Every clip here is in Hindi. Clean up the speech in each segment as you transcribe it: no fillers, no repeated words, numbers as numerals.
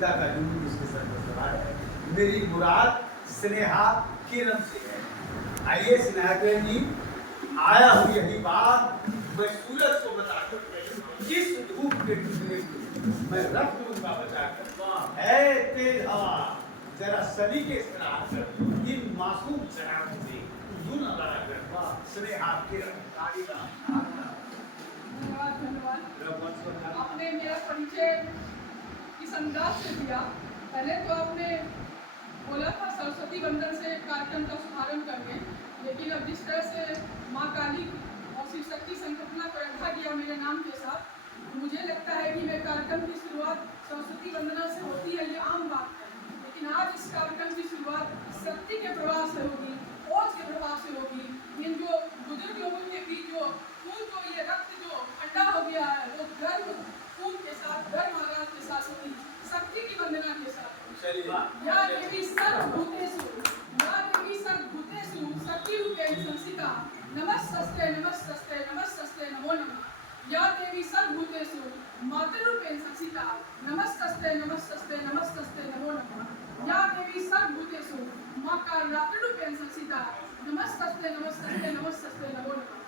कविता का जुनून इसके सर पर सवार है। मेरी मुराद स्नेहा किरण से है। आइए स्नेहा किरण जी, आया हूँ यही बात, मैं सूरज को बताकर इस धूप के टुकड़े को मैं रख दूंगा बचाकर। है तेज हवा जरा सलीके से राहत कर, इन मासूम शराबों से यूं न लड़ा कर। स्नेहा किरण धन्यवाद। आपने मेरा परिचय इस अंदाज से दिया। पहले तो आपने बोला था सरस्वती वंदन से कार्यक्रम का शुभारंभ करके, लेकिन अब जिस तरह से माँ काली और शिव शक्ति संकल्पना को रखा गया मेरे नाम के साथ, मुझे लगता है कि मेरे कार्यक्रम की शुरुआत सरस्वती वंदना से होती है, ये आम बात है। लेकिन आज इस कार्यक्रम की शुरुआत शक्ति के प्रवाह से होगी, ओज के प्रवाह से होगी। इन जो बुजुर्ग लोगों के बीच जो खून को ये रक्त जो ठंडा हो गया है, वो गर्म खून के साथ, गर्म आगाज के साथ होगी, शक्ति की वंदना के साथ। या देवी सर्वभूतेषु, या देवी सर्वभूतेषु शक्तिरूपेण संस्थिता, नमस्तस्ते नमस्तस्ते नमस्तस्ते नमो नमः। या देवी सर्वभूतेषु मातृरूपेण संस्थिता, नमस्तस्ते नमस्तस्ते नमस्तस्ते नमो नमः। या देवी सर्वभूतेषु मां कालरात्रिरूपेण संस्थिता, नमस्तस्ते नमस्तस्ते नमस्तस्ते नमो नमः।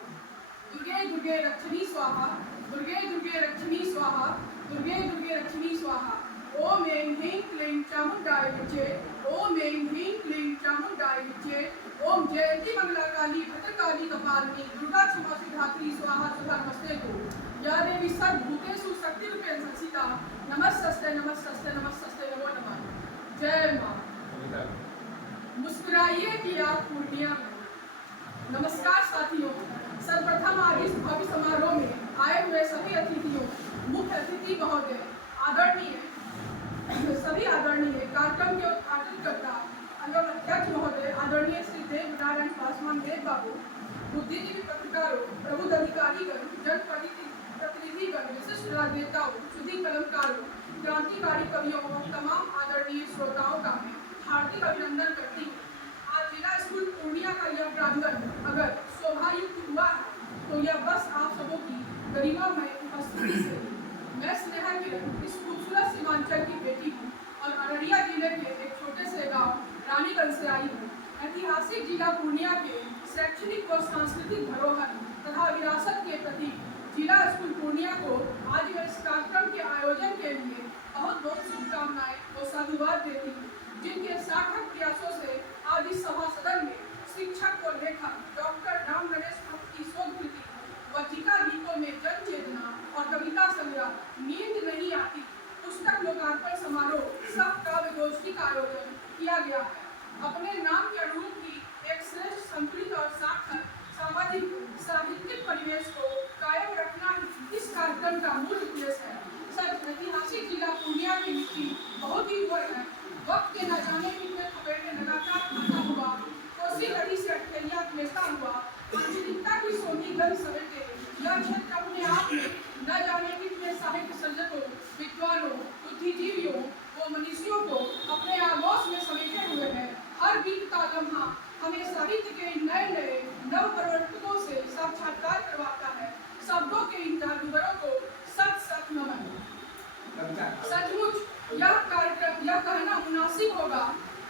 दुर्गे दुर्गे रक्षणी स्वाहा, दुर्गे दुर्गे रक्षणी स्वाहा, दुर्गे दुर्गे रक्षणी स्वाहा। ओम ऐं ह्रीं क्लीं चामुंडाय विचे, ओम ऐं ह्रीं क्लीं चामुंडाय विचे। ओम जयंती मंगला काली भद्रकाली कपालिनी दुर्गा क्षमा सिद्धात्री स्वाहा सुधा नमस्तेतु। या देवी सर्वभूतेषु शक्तिरूपेण संस्थिता, नमस्तस्ते नमस्तस्ते नमस्तस्ते नमो नमः। जय मां। मुस्कुराइए कि आप पूर्णिया में। नमस्कार साथियों, सर्वप्रथम आज इस भव्य समारोह में आए हुए सभी अतिथियों, मुख्य अतिथि महोदय, आदरणीय सभी आदरणीय कार्यक्रम के उद्घाटनकर्ता एवं अध्यक्ष महोदय आदरणीय श्री देव नारायण पासवान देव बाबू, बुद्धिजीवी पत्रकारों, प्रबुद्ध अधिकारीगण, जनप्रतिनिधिगण, विशिष्ट राजनेताओं, शुद्धि कलमकारों, क्रांतिकारी कवियों और तमाम आदरणीय श्रोताओं का मैं हार्दिक अभिनंदन करती हूँ। आज जिला स्कूल पूर्णिया का यह प्रांगण अगर शोभायुक्त हुआ है तो यह बस आप सबों की गरिमामय उपस्थिति से। मैं स्नेहा किरण इस खूबसूरत सीमांचल की बेटी हूँ और अररिया जिले के एक छोटे से गांव रानीगंज से आई हूँ। ऐतिहासिक जिला पूर्णिया के शैक्षणिक व सांस्कृतिक धरोहर तथा विरासत के प्रति जिला स्कूल पूर्णिया को आज मैं इस कार्यक्रम के आयोजन के लिए बहुत बहुत शुभकामनाएं और साधुवाद देती हूँ, जिनके सार्थक प्रयासों से आज इस सभा सदन में शिक्षक व लेखक डॉक्टर राम नरेश भट्ट की शोध कृति वज्जिका गीतों में जन चेतना और कविता संग्रह नींद नहीं आती पुस्तक लोकार्पण समारोह सब काव्य गोष्ठी का आयोजन किया गया है। अपने नाम के अनुरूप ही एक श्रेष्ठ संतुलित और सार्थक सामाजिक साहित्यिक परिवेश को कायम रखना इस कार्यक्रम का मूल उद्देश्य है। सर, ऐतिहासिक जिला पूर्णिया की मिट्टी बहुत ही उर्वर है। वक्त के न जाने कितने थपेड़े लगातार खाता हुआ, कोसी नदी से अटकेलियां लेता हुआ, आंचलिकता की सोनी गंध समेटे यह क्षेत्र अपने आप में न जाने कितने साहित्य सर्जकों, विद्वानों, बुद्धिजीवियों व मनुष्यों को अपने आगोश में समेटे हुए है। हर बीतता लम्हा हमें साहित्य के नए नए नव प्रवर्तकों से साक्षात्कार करवाता है। शब्दों के इन जादूगरों को सत सत नमन। सचमुच यह कार्यक्रम यह कहना मुनासिब होगा,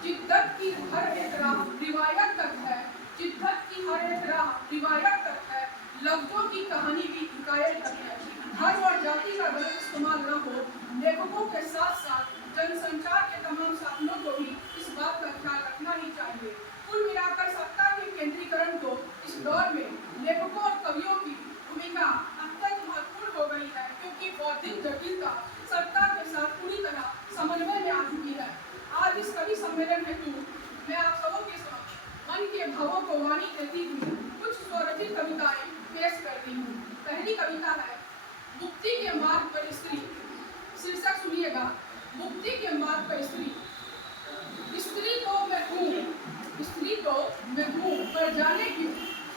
जिद्दत की हर एक राह रिवायत तक है, जिद्दत की हर एक राह रिवायत तक है, लफ्जों की कहानी भी हिकायत तक है। धर्म और जाति का गलत इस्तेमाल न हो, लेखकों के साथ साथ जनसंचार के तमाम साधनों को भी इस बात का ख्याल रखना ही चाहिए। कुल मिलाकर सत्ता के केंद्रीकरण को इस दौर में लेखकों और कवियों की भूमिका अत्यंत महत्वपूर्ण हो गई है, क्योंकि बौद्धिक जटिलता सत्ता के साथ पूरी तरह समन्वय में आ चुकी है। आज इस कवि सम्मेलन हेतु मैं आप सबों के समक्ष मन के भावों को वाणी देती हुई कुछ स्वरचित कविताएं पेश करती हूँ। पहली कविता है मुक्ति के मार्ग पर स्त्री। शीर्षक सुनिएगा, मुक्ति के मार्ग पर स्त्री। स्त्री तो मैं हूँ, स्त्री तो मैं हूँ, पर जाने क्यों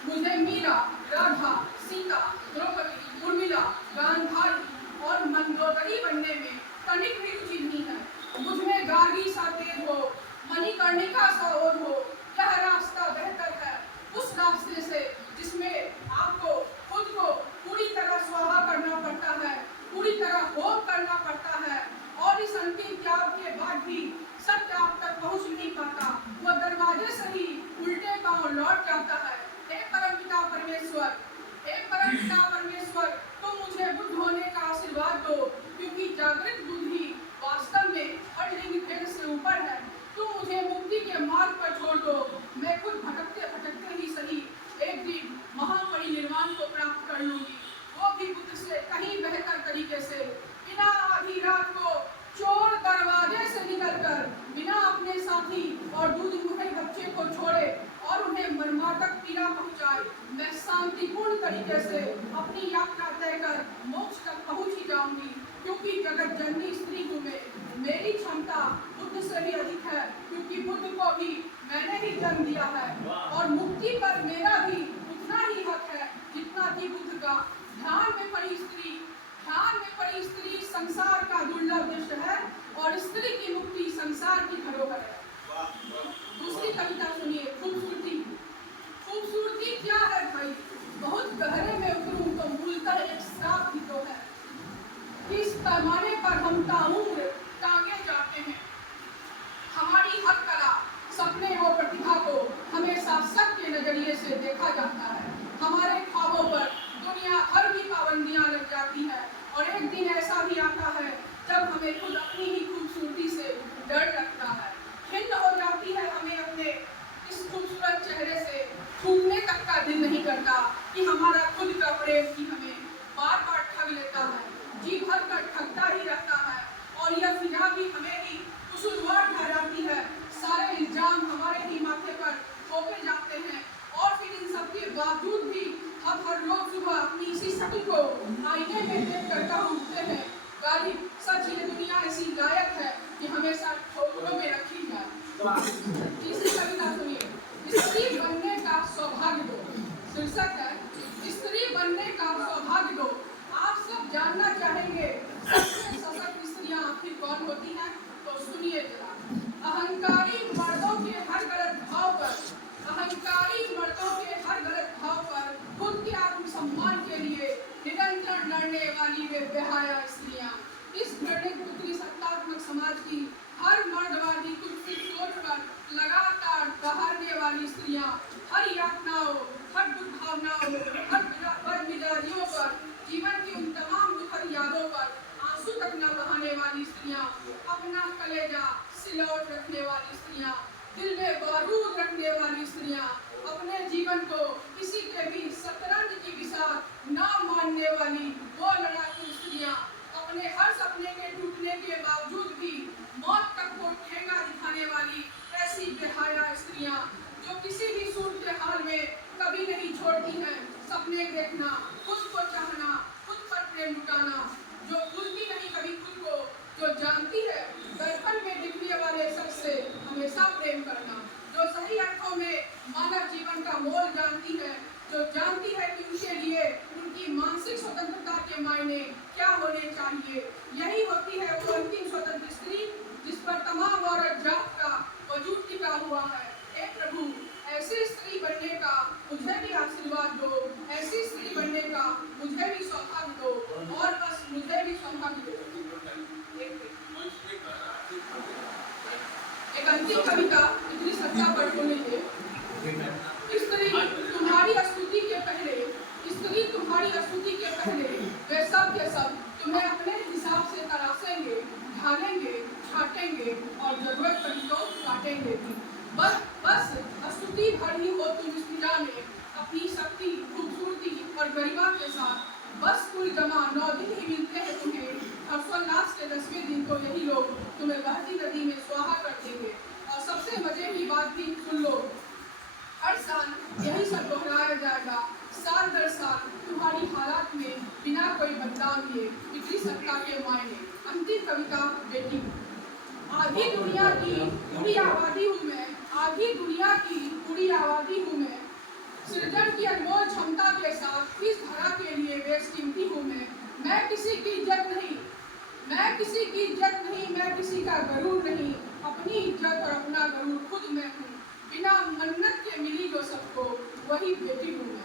मुझे मीरा, राधा, सीता, द्रौपदी, उर्मिला, गांधारी और मंदोदरी बनने में तनिक भी रुचि नहीं है। मुझमें गार्गी सा तेज हो, मणिकर्णिका सा ओढ़ हो, यह रास्ता बेहतर है उस रास्ते से जिसमें आपको खुद को पूरी तरह स्वाहा करना पड़ता है, पूरी तरह होम करना पड़ता है और इस अंतिम त्याग के भी सत्य आप तक पहुंच नहीं पाता, वो दरवाजे से ही उल्टे पांव लौट जाता है। हे परमपिता परमेश्वर, हे परमपिता परमेश्वर, तुम मुझे बुद्ध होने का आशीर्वाद दो, क्योंकि जागृत बुद्धि वास्तव में अलिंग भेद से ऊपर है। तुम मुझे मुक्ति के मार्ग पर छोड़ दो। मैं खुद भटकते भटकते ही सही एक दिन महापरिनिर्वाण को प्राप्त कर लूंगी, वो भी बुद्ध से कहीं बेहतर तरीके से, बिना आधी रात को चोर दरवाजे से निकलकर, बिना अपने साथी और दूध मुहे बच्चे को छोड़े और उन्हें मर्मार्थक पीड़ा पहुंचाए, मैं शांतिपूर्ण तरीके से अपनी यात्रा तय कर मोक्ष तक पहुंच ही जाऊंगी, क्योंकि जगत जननी स्त्री हूँ मैं। मेरी क्षमता बुद्ध से भी अधिक है, क्योंकि बुद्ध को भी मैंने ही जन्म दिया है, और मुक्ति पर मेरा भी उतना ही हक है जितना कि बुद्ध का। ध्यान में पड़ी स्त्री संसार का दुर्लभ दृश्य है, और स्त्री की मुक्ति संसार की धरोहर है। दूसरी कविता सुनिए, खूबसूरती क्या है भाई, बहुत गहरे में उतरूं तो मूलतः एक श्राप ही तो है। इस पैमाने पर हम ताउम्र टांगे जाते हैं। हमारी हर कला, सपने और प्रतिभा को हमेशा सत्य के नजरिए से देखा जाता है। हमारे ख्वाबों पर दुनिया भर की पाबंदियां लग जाती है, और एक दिन ऐसा भी आता है जब हमें खुद अपनी ही खूबसूरती से डर लगता है। खिन्न हो जाती है हमें अपने इस खूबसूरत चेहरे से, छूने तक का दिल नहीं करता कि हमारा खुद का प्रेम ही हमें बार बार ठग लेता है, जी भर कर ठगता ही रहता है, और यह फिजा भी हमें ही कसूरवार ठहराती है। सारे इल्जाम हमारे ही माथे पर थोपे जाते हैं, और फिर इन सब के बावजूद भी हम हर रोज सुबह अपनी इसी शक्ल को आईने में देख कर कह उठते हैं, गालिब सच ये दुनिया ऐसी लायक है कि हमेशा ठोकरों में रखी जाए। तीसरी कविता सुनिए, स्त्री बनने का सौभाग्य दो। शीर्षक है स्त्री बनने का सौभाग्य दो। आप सब जानना चाहेंगे सबसे सशक्त स्त्रियां आखिर कौन होती हैं, तो सुनिए जरा। अहंकारी मर्दों के हर गलत भाव पर, खुद के आत्मसम्मान के लिए निरंतर लड़ने वाली वे बेहया स्त्रियां, इस घृणित पुत्री सत्तात्मक समाज की हर मर्दवादी कुत्सित सोच पर लगातार दहाड़ने वाली स्त्रियां, हर यातनाओं, हर दुर्भावनाओं, हर बदमिजाजियों पर, जीवन की उन तमाम दुखद यादों पर आंसू तक न बहाने वाली स्त्रियां, अपना कलेजा सिलौट रखने वाली स्त्रियां, दिल में बारूद रखने वाली स्त्रियां, अपने जीवन को किसी के भी शतरंज की बिसात न मानने वाली वो लड़ाकू स्त्रियां, अपने हर सपने के टूटने के बावजूद भी मौत तक को ठेंगा दिखाने वाली ऐसी बेहया स्त्रियां, जो किसी भी सूरत हाल में कभी नहीं छोड़ती हैं सपने देखना, खुद को चाहना, खुद पर प्रेम लुटाना, जो भूलती नहीं कभी खुद को, जो जानती है दर्पण में दिखने वाले शख्स से हमेशा प्रेम करना, जो सही अर्थों में मानव जीवन का मोल जानती है, जो जानती है कि उसके लिए उनकी मानसिक स्वतंत्रता के मायने क्या होने चाहिए। यही होती है वो अंतिम स्वतंत्र स्त्री जिस पर तमाम औरत जात का वजूद टिका हुआ है। हे प्रभु, ऐसी स्त्री बनने का मुझे भी आशीर्वाद दो, ऐसी स्त्री बनने का मुझे भी सौभाग्य दो, और बस मुझे भी सौभाग्य दो। एक अंतिम कविता इतनी सत्ता पर सुनिए। स्त्री तुम्हारी स्तुति के पहले, स्त्री तुम्हारी स्तुति के पहले वे सब के सब तुम्हें अपने हिसाब से तराशेंगे, ढालेंगे, छाटेंगे, और जरूरत पड़ी तो काटेंगे भी। बस स्तुति भर ही हो तुम इस पूजा में अपनी शक्ति, खूबसूरती और गरिमा के साथ। बस कुल जमा 9 दिन ही मिलते हैं तुम्हें, हर्षोल्लास के 10वें दिन तो यही लोग तुम्हें बहती नदी में स्वाहा कर देंगे। और सबसे मजे की बात भी सुन लो, हर साल यही सब दोहराया जाएगा, साल दर साल तुम्हारी हालात में बिना कोई बदलाव किए, इतनी सत्ता के मायने। अंतिम कविता बेटी। आधी दुनिया की पूरी आबादी हूँ मैं, आधी दुनिया की पूरी आबादी हूँ मैं, सृजन की अनमोल क्षमता के साथ इस धरा के लिए बेशकीमती हूँ मैं किसी की इज्जत नहीं, मैं किसी की इज्जत नहीं, मैं किसी का गरूर नहीं, अपनी इज्जत और अपना गरूर खुद मैं हूँ, बिना मन्नत के मिली जो सबको वही बेटी हूँ मैं।